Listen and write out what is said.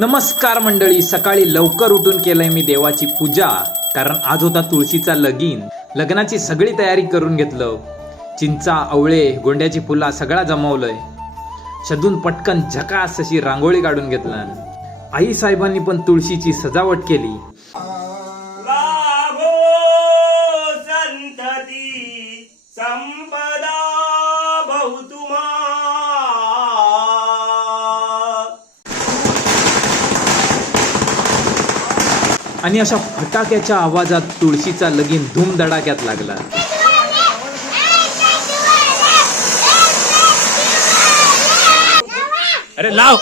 नमस्कार मंडळी, सकाळी लवकर उठून केलंय मी देवाची पूजा, कारण आज होता तुळशीचा लगीन. लग्नाची सगळी तयारी करून घेतलं. चिंचा, आवळे, गोंड्याची फुला सगळा जमवलंय. शदून पटकन झकास अशी रांगोळी काढून घेतला. आई साहेबांनी पण तुळशीची सजावट केली. संपदा बहुतुमा. आणि अशा फटाक्याच्या आवाजात तुळशीचा लगीन धूमधडाक्यात लागला. अरे लाव.